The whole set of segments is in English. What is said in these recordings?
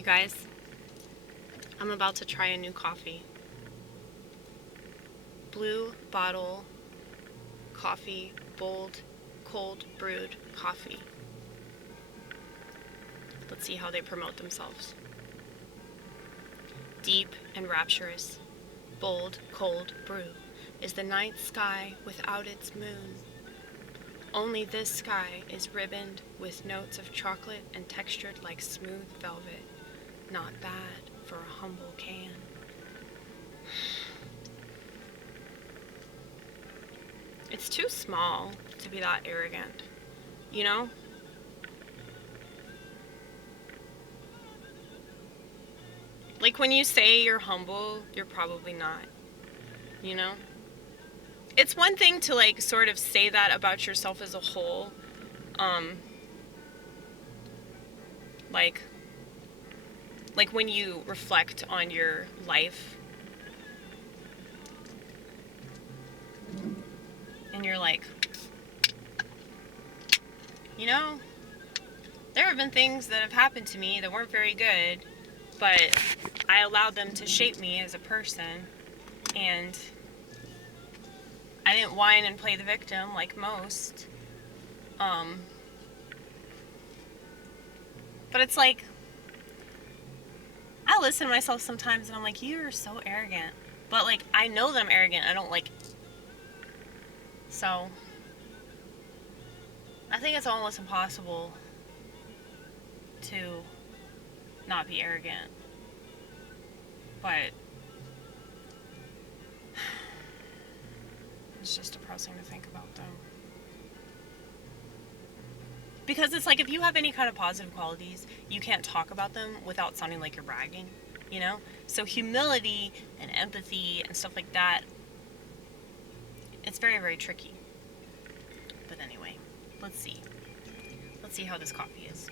You guys, I'm about to try a new coffee. Blue bottle coffee, bold, cold brewed coffee. Let's see how they promote themselves. Deep and rapturous, bold, cold brew is the night sky without its moon. Only this sky is ribboned with notes of chocolate and textured like smooth velvet. Not bad for a humble can. It's too small to be that arrogant, you know? Like when you say you're humble, you're probably not, you know? It's one thing to like sort of say that about yourself as a whole. Like when you reflect on your life and you're like, you know, there have been things that have happened to me that weren't very good, but I allowed them to shape me as a person, and I didn't whine and play the victim like most. But it's like, I listen to myself sometimes and I'm like, you're so arrogant. But like, I know that I'm arrogant. I don't like it. So, I think it's almost impossible to not be arrogant. But it's just depressing to think about them. Because it's like, if you have any kind of positive qualities, you can't talk about them without sounding like you're bragging, you know? So humility and empathy and stuff like that, it's very, very tricky. But anyway, let's see. Let's see how this coffee is.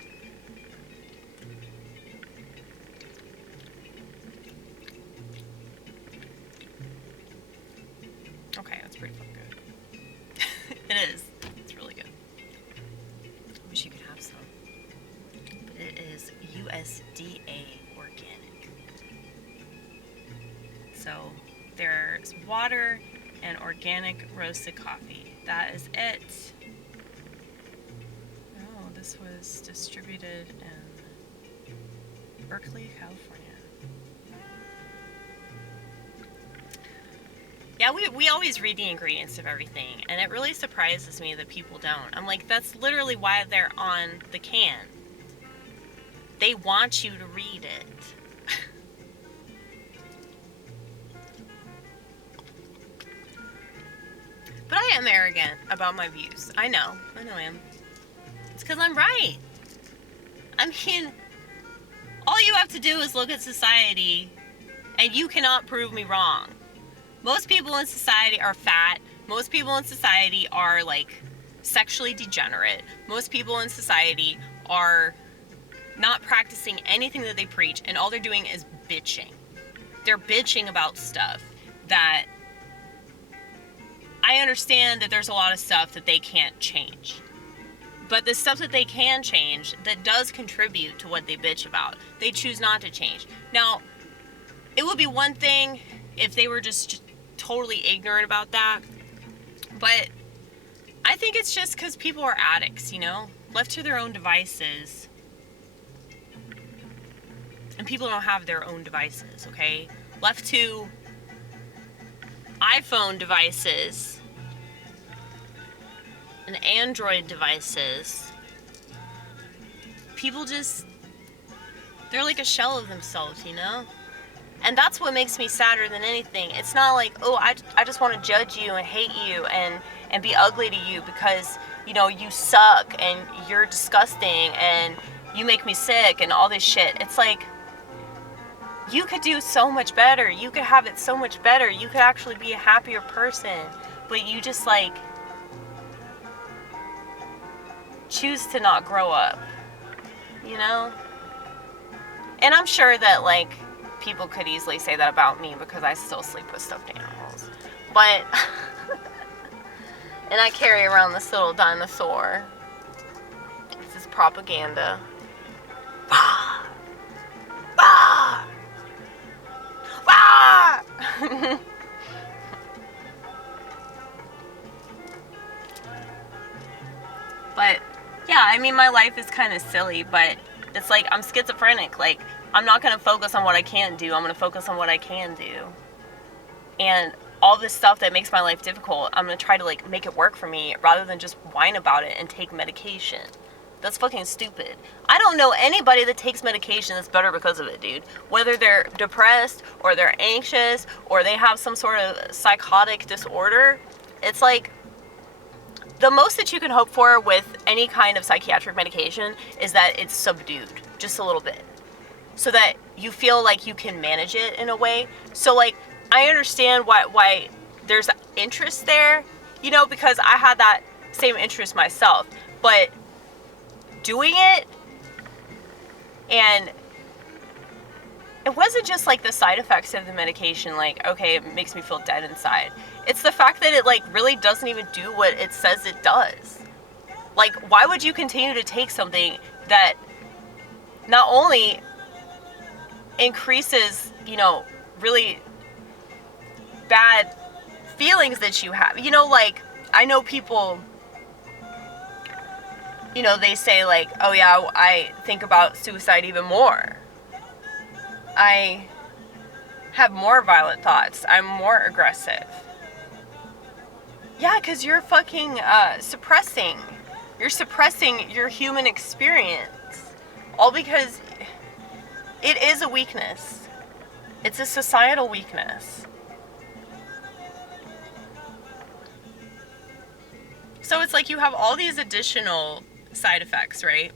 Okay, that's pretty fucking good. It is. It's really good. I wish you could have some. But it is USDA organic. So there's water and organic roasted coffee. That is it. Oh, this was distributed in Berkeley, California. Yeah, we always read the ingredients of everything, and it really surprises me that people don't. I'm like, that's literally why they're on the can. They want you to read it. But I am arrogant about my views. I know I am. It's because I'm right. I mean, all you have to do is look at society, and you cannot prove me wrong. Most people in society are fat. Most people in society are, like, sexually degenerate. Most people in society are not practicing anything that they preach, and all they're doing is bitching. They're bitching about stuff that I understand that there's a lot of stuff that they can't change. But the stuff that they can change, that does contribute to what they bitch about, they choose not to change. Now, it would be one thing if they were just totally ignorant about that, but I think it's just because people are addicts, you know, left to their own devices, and people don't have their own devices, okay, left to iPhone devices and Android devices, people just, they're like a shell of themselves, you know? And that's what makes me sadder than anything. It's not like, oh, I just want to judge you and hate you and be ugly to you because, you know, you suck and you're disgusting and you make me sick and all this shit. It's like, you could do so much better. You could have it so much better. You could actually be a happier person. But you just, like, choose to not grow up, you know? And I'm sure that, like, people could easily say that about me because I still sleep with stuffed animals. But, and I carry around this little dinosaur. This is propaganda. I mean, my life is kind of silly, but it's like I'm schizophrenic. Like, I'm not going to focus on what I can't do. I'm going to focus on what I can do. And all this stuff that makes my life difficult, I'm going to try to, like, make it work for me rather than just whine about it and take medication. That's fucking stupid. I don't know anybody that takes medication that's better because of it, dude. Whether they're depressed or they're anxious or they have some sort of psychotic disorder, it's like the most that you can hope for with any kind of psychiatric medication is that it's subdued just a little bit so that you feel like you can manage it in a way. So, like, I understand why there's interest there, you know, because I had that same interest myself. But doing it, and it wasn't just like the side effects of the medication, like, okay, it makes me feel dead inside. It's the fact that it, like, really doesn't even do what it says it does. Like, why would you continue to take something that not only increases, you know, really bad feelings that you have? You know, like, I know people, you know, they say, like, oh yeah, I think about suicide even more. I have more violent thoughts. I'm more aggressive. Yeah, because you're fucking suppressing. You're suppressing your human experience. All because it is a weakness. It's a societal weakness. So it's like you have all these additional side effects, right?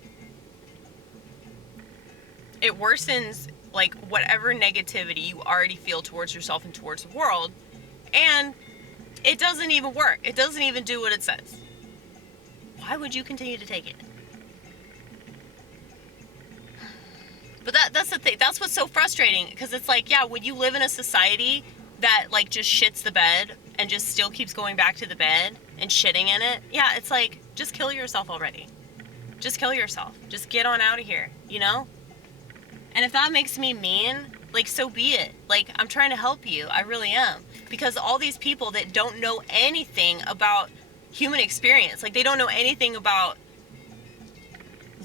It worsens, like, whatever negativity you already feel towards yourself and towards the world, and it doesn't even work. It doesn't even do what it says. Why would you continue to take it? But that's the thing. That's what's so frustrating, because it's like, yeah, when you live in a society that, like, just shits the bed and just still keeps going back to the bed and shitting in it, yeah, it's like, just kill yourself already. Just kill yourself. Just get on out of here, you know? And if that makes me mean, like, so be it. Like, I'm trying to help you. I really am. Because all these people that don't know anything about human experience, like, they don't know anything about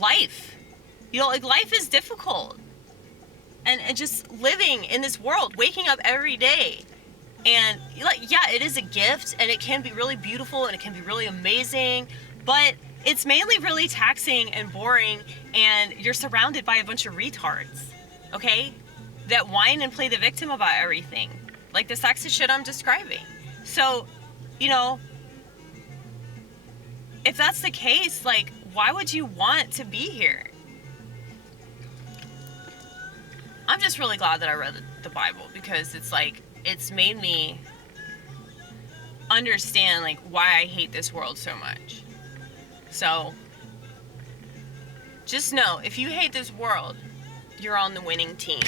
life. You know, like, life is difficult. And just living in this world, waking up every day. And, like, yeah, it is a gift, and it can be really beautiful, and it can be really amazing, but it's mainly really taxing and boring, and you're surrounded by a bunch of retards, okay? That whine and play the victim about everything. Like the sexist shit I'm describing. So, you know, if that's the case, like, why would you want to be here? I'm just really glad that I read the Bible, because it's like, it's made me understand, like, why I hate this world so much. So, just know, if you hate this world, you're on the winning team.